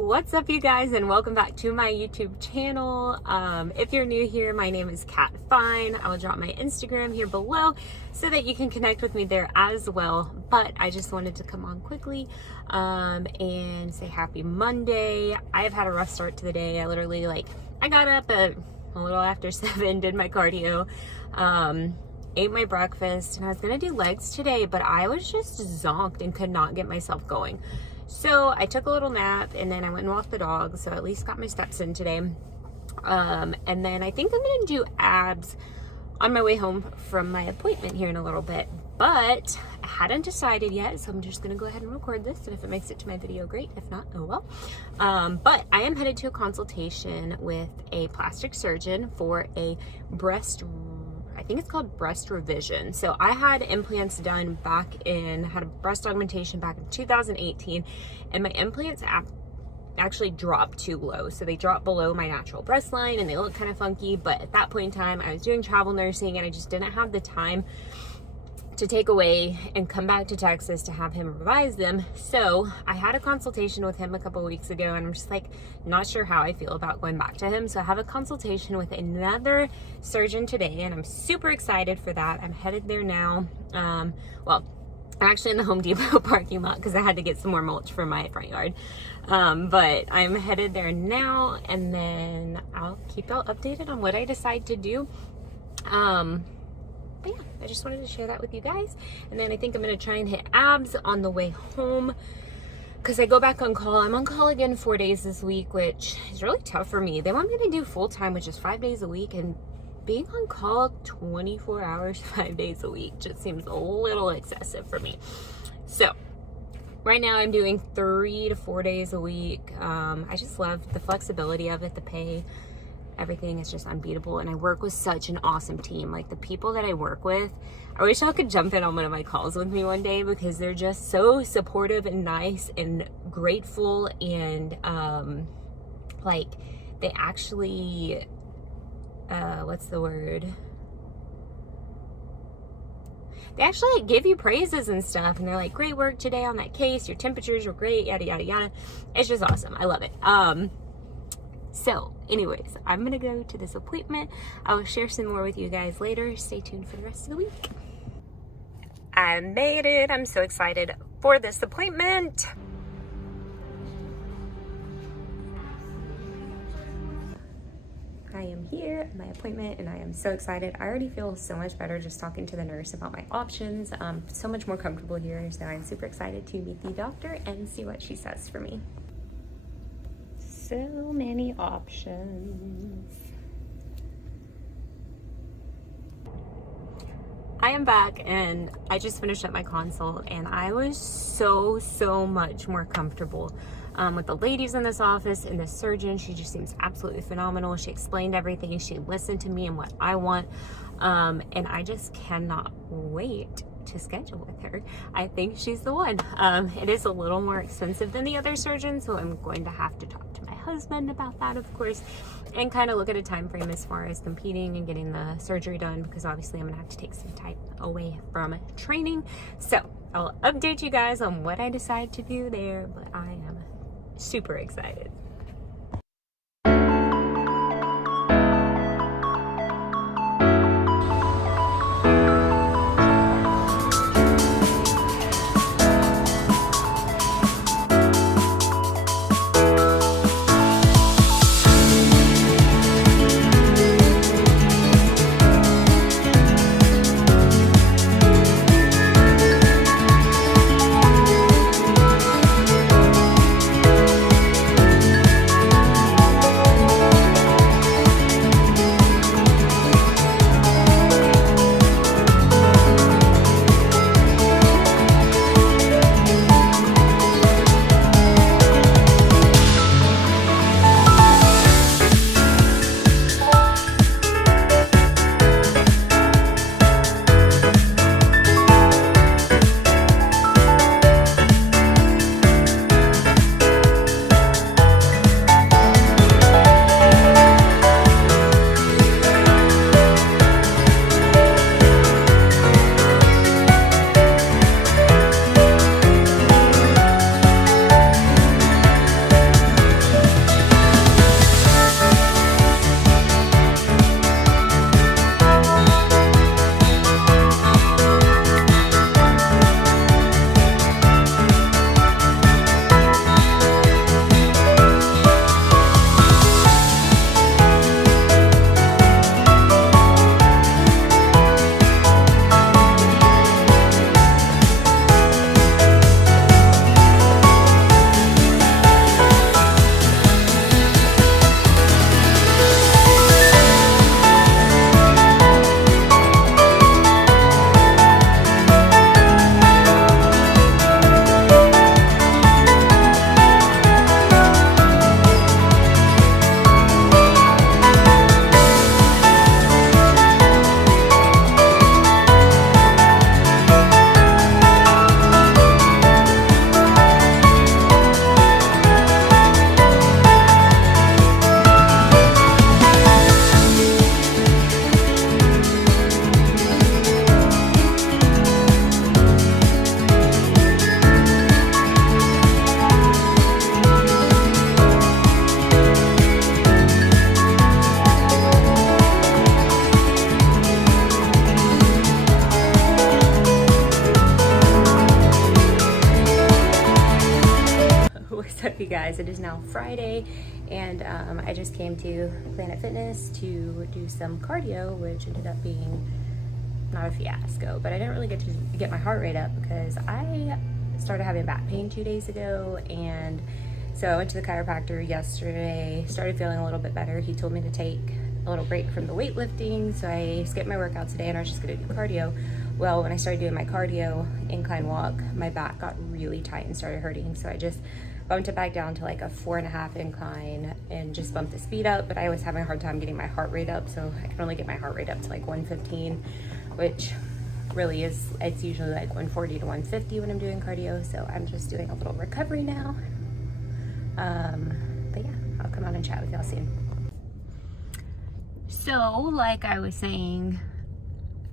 What's up, you guys, and welcome back to my YouTube channel. If you're new here, my name is KFINE. I will drop my Instagram here below so that you can connect with me there as well. But I just wanted to come on quickly and say happy Monday. I have had a rough start to the day. I got up at a little after 7, did my cardio, ate my breakfast, and I was gonna do legs today, but I was just zonked and could not get myself going. So I took a little nap and then I went and walked the dog, so at least got my steps in today. And then I think I'm gonna do abs on my way home from my appointment here in a little bit, but I hadn't decided yet, so I'm just gonna go ahead and record this, and if it makes it to my video, great. If not, oh well. But I am headed to a consultation with a plastic surgeon for a I think it's called breast revision. So I had implants done had a breast augmentation back in 2018, and my implants actually dropped too low. So they dropped below my natural breast line and they look kind of funky. But at that point in time, I was doing travel nursing and I just didn't have the time to take away and come back to Texas to have him revise them. So I had a consultation with him a couple weeks ago, and I'm just not sure how I feel about going back to him. So I have a consultation with another surgeon today, and I'm super excited for that. I'm headed there now. Well, I'm actually in the Home Depot parking lot because I had to get some more mulch for my front yard. But I'm headed there now, and then I'll keep y'all updated on what I decide to do. But yeah, I just wanted to share that with you guys. And then I think I'm going to try and hit abs on the way home because I go back on call. I'm on call again 4 days this week, which is really tough for me. They want me to do full time, which is 5 days a week, and being on call 24 hours, 5 days a week just seems a little excessive for me. So right now I'm doing 3 to 4 days a week. I just love the flexibility of it, the pay. Everything is just unbeatable, and I work with such an awesome team. Like, the people that I work with, I wish I could jump in on one of my calls with me one day because they're just so supportive and nice and grateful, and they actually what's the word? They actually give you praises and stuff, and they're like, great work today on that case, your temperatures were great, yada yada yada. It's just awesome. I love it. So anyways, I'm gonna go to this appointment. I will share some more with you guys later. Stay tuned for the rest of the week. I made it. I'm so excited for this appointment. I am here at my appointment and I am so excited. I already feel so much better just talking to the nurse about my options. So much more comfortable here, so I'm super excited to meet the doctor and see what she says for me. So many options. I am back and I just finished up my consult, and I was so much more comfortable with the ladies in this office and the surgeon. She just seems absolutely phenomenal. She explained everything. She listened to me and what I want. And I just cannot wait to schedule with her. I think she's the one. It is a little more expensive than the other surgeons, so I'm going to have to talk to my husband about that, of course, and kind of look at a time frame as far as competing and getting the surgery done, because obviously I'm gonna have to take some time away from training. So I'll update you guys on what I decide to do there, but I am super excited. now Friday, and I just came to Planet Fitness to do some cardio, which ended up being not a fiasco, but I didn't really get to get my heart rate up because I started having back pain 2 days ago, and so I went to the chiropractor yesterday, started feeling a little bit better. He told me to take a little break from the weightlifting, so I skipped my workout today and I was just gonna do cardio. Well, when I started doing my cardio incline walk, my back got really tight and started hurting, so I just bumped it back down to like a 4.5 incline and just bumped the speed up, but I was having a hard time getting my heart rate up, so I can only get my heart rate up to like 115, which really is, it's usually like 140 to 150 when I'm doing cardio, so I'm just doing a little recovery now. But yeah, I'll come on and chat with y'all soon. So, like I was saying,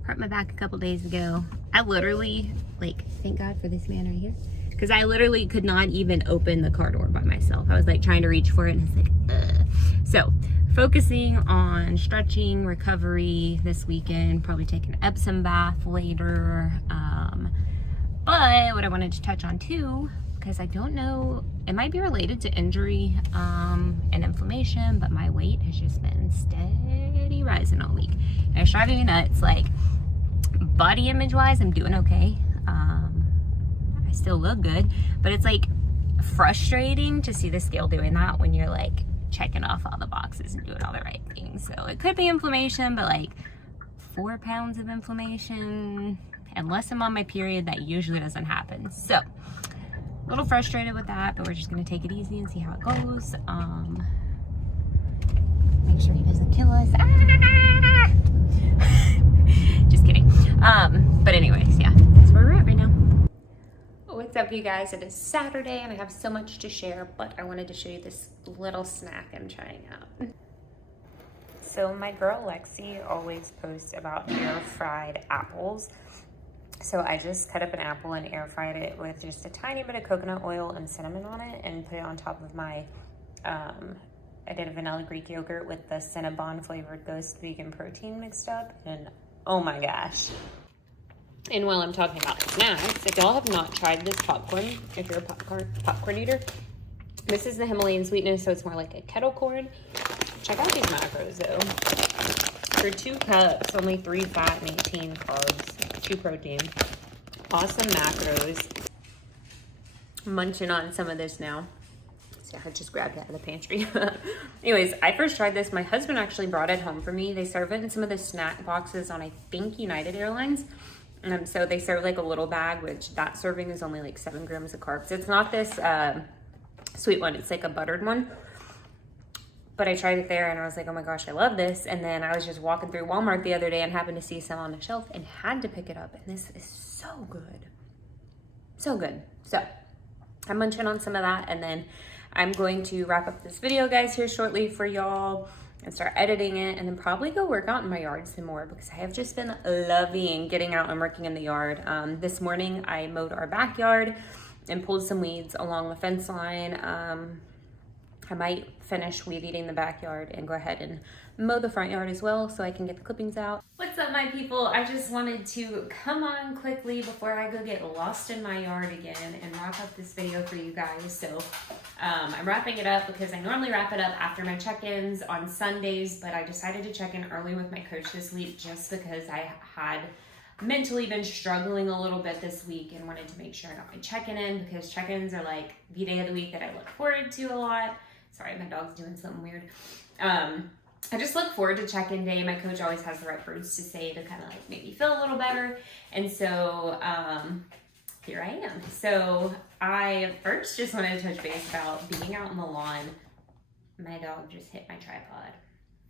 hurt my back a couple days ago. I literally, like, thank God for this man right here, because I literally could not even open the car door by myself. I was like trying to reach for it and it's like, ugh. So, focusing on stretching, recovery this weekend, probably taking an Epsom bath later. But what I wanted to touch on too, because I don't know, it might be related to injury and inflammation, but my weight has just been steady rising all week. And it's driving me nuts. Like, body image wise, I'm doing okay. I still look good, but it's like frustrating to see the scale doing that when you're like checking off all the boxes and doing all the right things. So it could be inflammation, but like 4 pounds of inflammation, unless I'm on my period, that usually doesn't happen. So a little frustrated with that, but we're just gonna take it easy and see how it goes. Make sure he doesn't kill us. Ah! Just kidding. But anyways, yeah, that's where we're at right now. What's up, you guys? It is Saturday and I have so much to share, but I wanted to show you this little snack I'm trying out. So my girl Lexi always posts about air fried apples. So I just cut up an apple and air fried it with just a tiny bit of coconut oil and cinnamon on it and put it on top of my, I did a vanilla Greek yogurt with the Cinnabon flavored Ghost vegan protein mixed up, and oh my gosh. And while I'm talking about snacks, if y'all have not tried this popcorn, if you're a popcorn eater, this is the Himalayan sweetness, so it's more like a kettle corn. Check out these macros though. For 2 cups, only 3 fat and 18 carbs, 2 protein. Awesome macros. I'm munching on some of this now. So I just grabbed it out of the pantry. Anyways, I first tried this. My husband actually brought it home for me. They serve it in some of the snack boxes on, I think, United Airlines. So they serve like a little bag, which that serving is only like 7 grams of carbs. It's not this sweet one. It's like a buttered one. But I tried it there and I was like, oh my gosh, I love this. And then I was just walking through Walmart the other day and happened to see some on the shelf and had to pick it up. And this is so good. So good. So I'm munching on some of that, and then I'm going to wrap up this video, guys, here shortly for y'all and start editing it, and then probably go work out in my yard some more because I have just been loving getting out and working in the yard. This morning I mowed our backyard and pulled some weeds along the fence line. I might finish weed eating the backyard and go ahead and mow the front yard as well so I can get the clippings out. What's up, my people? I just wanted to come on quickly before I go get lost in my yard again and wrap up this video for you guys. So I'm wrapping it up because I normally wrap it up after my check-ins on Sundays, but I decided to check in early with my coach this week just because I had mentally been struggling a little bit this week and wanted to make sure I got my check-in in, because check-ins are like the day of the week that I look forward to a lot. Sorry, my dog's doing something weird. I just look forward to check-in day. My coach always has the right words to say to kind of like make me feel a little better. And so here I am. So I first just wanted to touch base about being out on the lawn. My dog just hit my tripod.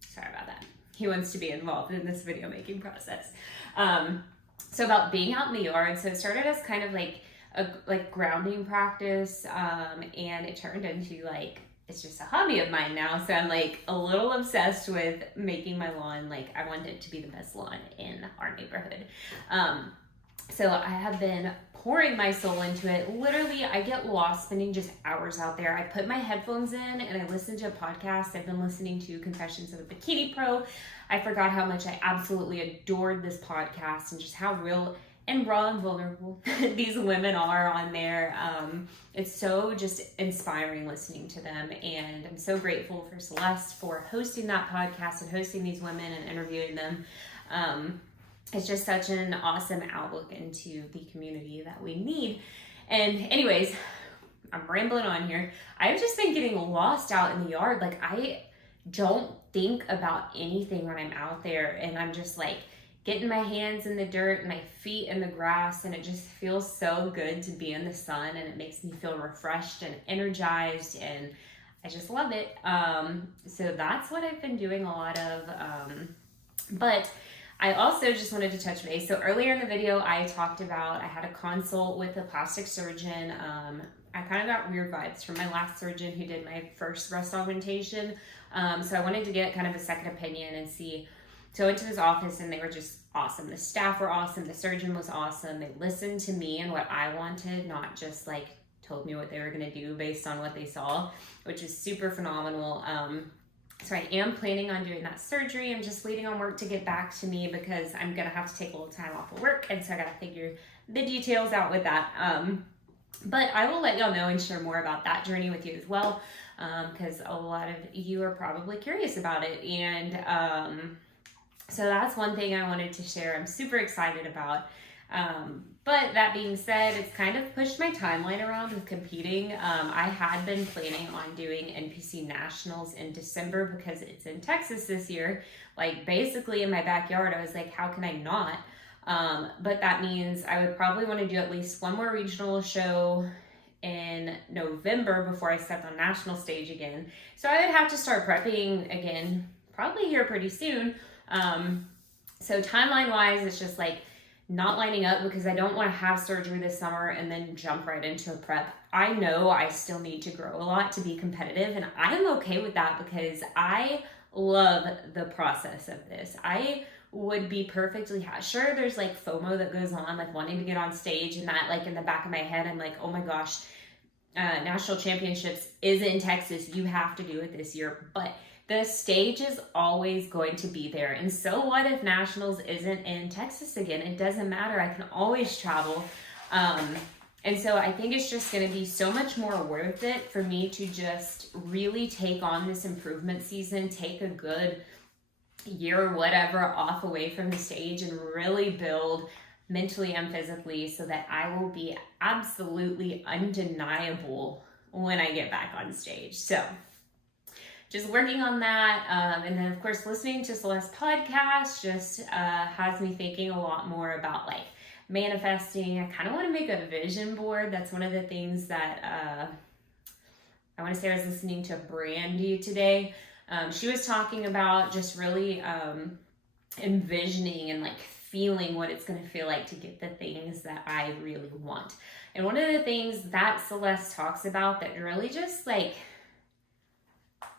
Sorry about that. He wants to be involved in this video making process. So about being out in the yard. So it started as kind of like a grounding practice, and it turned into like, it's just a hobby of mine now. So I'm like a little obsessed with making my lawn. Like, I want it to be the best lawn in our neighborhood. So I have been pouring my soul into it. Literally, I get lost spending just hours out there. I put my headphones in and I listen to a podcast. I've been listening to Confessions of a Bikini Pro. I forgot how much I absolutely adored this podcast and just how real and raw and vulnerable these women are on there. It's so just inspiring listening to them, and I'm so grateful for Celeste for hosting that podcast and hosting these women and interviewing them. It's just such an awesome outlook into the community that we need. And anyways, I'm rambling on here. I've just been getting lost out in the yard. Like, I don't think about anything when I'm out there, and I'm just like getting my hands in the dirt and my feet in the grass, and it just feels so good to be in the sun, and it makes me feel refreshed and energized, and I just love it. So that's what I've been doing a lot of. But I also just wanted to touch base. So earlier in the video, I talked about I had a consult with a plastic surgeon. I kind of got weird vibes from my last surgeon who did my first breast augmentation. So I wanted to get kind of a second opinion and see. So I went to his office, and they were just awesome. The staff were awesome. The surgeon was awesome. They listened to me and what I wanted, not just like told me what they were going to do based on what they saw, which is super phenomenal. So I am planning on doing that surgery. I'm just waiting on work to get back to me because I'm going to have to take a little time off of work. And so I got to figure the details out with that. But I will let y'all know and share more about that journey with you as well, because a lot of you are probably curious about it. And so that's one thing I wanted to share. I'm super excited about. But that being said, it's kind of pushed my timeline around with competing. I had been planning on doing NPC Nationals in December because it's in Texas this year, like basically in my backyard. I was like, how can I not? But that means I would probably want to do at least one more regional show in November before I stepped on national stage again. So I would have to start prepping again, probably here pretty soon. So timeline wise, it's just like not lining up because I don't want to have surgery this summer and then jump right into a prep. I know I still need to grow a lot to be competitive, and I am okay with that because I love the process of this. I would be perfectly sure there's like FOMO that goes on, like wanting to get on stage, and that like in the back of my head I'm like, oh my gosh, national championships is in Texas, you have to do it this year. But the stage is always going to be there, and so what if nationals isn't in Texas again? It doesn't matter. I can always travel. And so I think it's just going to be so much more worth it for me to just really take on this improvement season, take a good year or whatever off away from the stage, and really build mentally and physically so that I will be absolutely undeniable when I get back on stage. So just working on that. And then of course, listening to Celeste's podcast just has me thinking a lot more about like manifesting. I kind of want to make a vision board. That's one of the things that I want to say I was listening to Brandy today. She was talking about just really envisioning and like feeling what it's going to feel like to get the things that I really want. And one of the things that Celeste talks about that really just like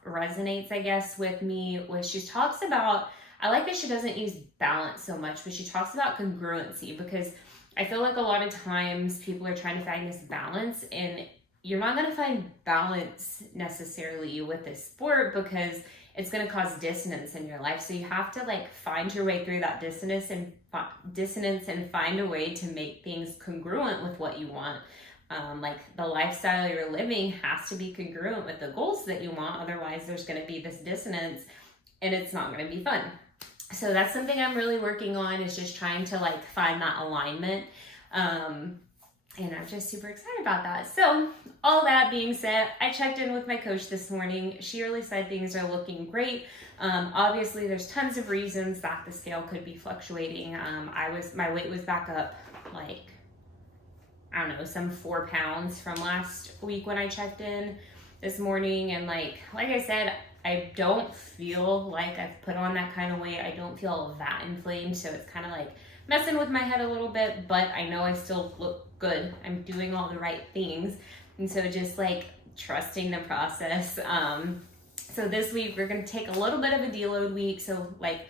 resonates, I guess, with me was she talks about, I like that she doesn't use balance so much, but she talks about congruency, because I feel like a lot of times people are trying to find this balance, and you're not going to find balance necessarily with this sport because it's going to cause dissonance in your life. So you have to like find your way through that dissonance and find a way to make things congruent with what you want. Like the lifestyle you're living has to be congruent with the goals that you want. Otherwise there's going to be this dissonance and it's not going to be fun. So that's something I'm really working on, is just trying to like find that alignment. And I'm just super excited about that. So all that being said, I checked in with my coach this morning. She really said things are looking great. Obviously there's tons of reasons that the scale could be fluctuating. My weight was back up like, I don't know, some 4 pounds from last week when I checked in this morning. And like I said, I don't feel like I've put on that kind of weight. I don't feel that inflamed. So it's kind of like messing with my head a little bit, but I know I still look good. I'm doing all the right things. And so just like trusting the process. So this week we're going to take a little bit of a deload week. So like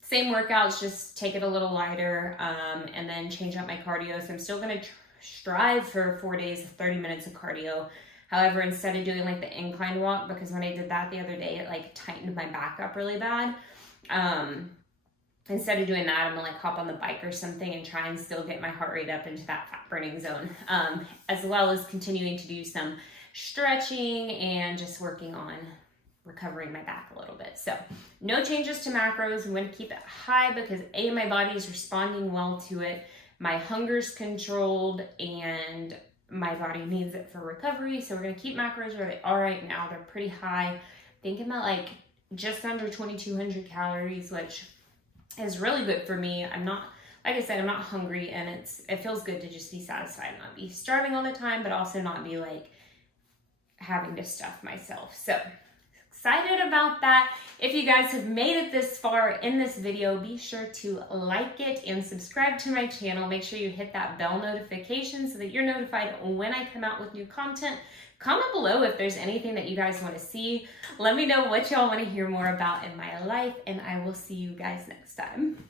same workouts, just take it a little lighter, and then change up my cardio. So I'm still going to strive for 4 days of 30 minutes of cardio. However, instead of doing like the incline walk, because when I did that the other day, it like tightened my back up really bad. instead of doing that, I'm gonna like hop on the bike or something and try and still get my heart rate up into that fat burning zone, as well as continuing to do some stretching and just working on recovering my back a little bit. So no changes to macros. I'm going to keep it high because A, my body is responding well to it. My hunger's controlled and my body needs it for recovery. So we're going to keep macros where they are right now. They're pretty high. Thinking about like just under 2,200 calories, which is really good for me. I'm not, like I said, I'm not hungry, and it feels good to just be satisfied, not be starving all the time, but also not be like having to stuff myself. So excited about that. If you guys have made it this far in this video, be sure to like it and subscribe to my channel. Make sure you hit that bell notification so that you're notified when I come out with new content. Comment below if there's anything that you guys want to see. Let me know what y'all want to hear more about in my life, and I will see you guys next time.